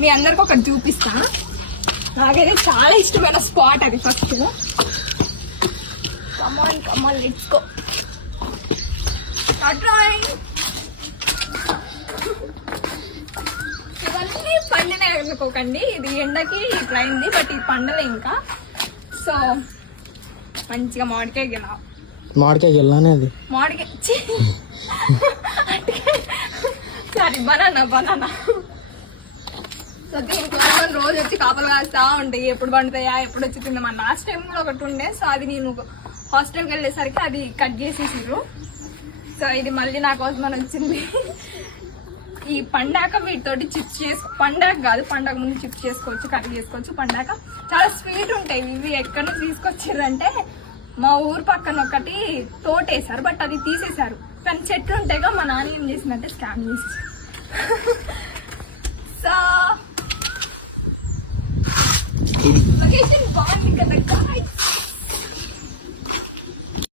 మీ అందరికి ఒకటి చూపిస్తా. నాకైతే చాలా ఇష్టమైన స్పాట్ అది. First come on come on let's go. ఇవన్నీ పండినాయి అనుకోకండి, ఇది ఎండకి ఇట్లా అయింది, బట్ ఇది పండలే ఇంకా. సో మంచిగా మామిడికాయ గెలా, మామిడికాయ గెలానే అది మామిడికాయ సారీ బనానా. సో దీంట్లో రోజు వచ్చి కాపలు కాస్తా ఉంటాయి, ఎప్పుడు పండుతాయా ఎప్పుడు వచ్చి తిందామా. లాస్ట్ టైం కూడా ఒకటి ఉండే, సో అది నేను హాస్టల్కి వెళ్ళేసరికి అది కట్ చేసేసారు. సో ఇది మళ్ళీ నా కోసం అని వచ్చింది. ఈ పండాక వీటితోటి చిప్స్ పండాక కాదు, పండాక ముందు చిప్స్ చేసుకోవచ్చు, కర్రీ చేసుకోవచ్చు. పండాక చాలా స్వీట్ ఉంటాయి. ఇవి ఎక్కడి నుంచి తీసుకొచ్చారంటే మా ఊరు పక్కన ఒకటి తోటేశారు, బట్ అది తీసేశారు. కానీ చెట్లు ఉంటాయిగా, మా నాన్న ఏం చేసిందంటే స్కామ్ చేసేసారు. సో లొకేషన్ బాగుంది కదా.